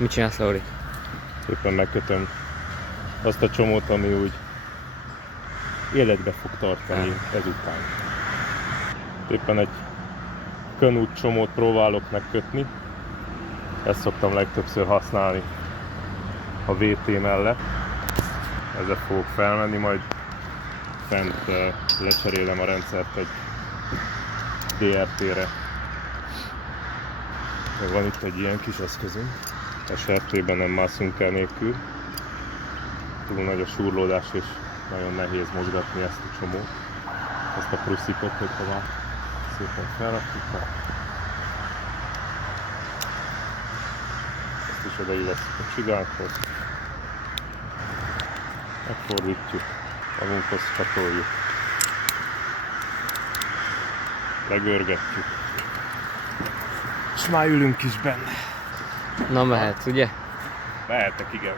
Mit csinálsz, Lauri? Éppen megkötöm azt a csomót, ami úgy életbe fog tartani ezután. Éppen egy kanút csomót próbálok megkötni. Ezt szoktam legtöbbször használni a VT mellett. Ezzel fogok felmenni, majd fent lecserélem a rendszert egy DRT-re. Van itt egy ilyen kis eszközünk. SRT-ben nem mászunk el nélkül. Túl nagy a súrlódás és nagyon nehéz mozgatni ezt a csomót. Ezt a pruszikot, hogyha már szépen felrakjuk. Ezt is odaillesztjük a csigánkhoz. Megfordítjuk, magunkhoz csatoljuk. Legörgetjük. És már ülünk is benne. Na mehetsz, ugye? Mehetek, igen.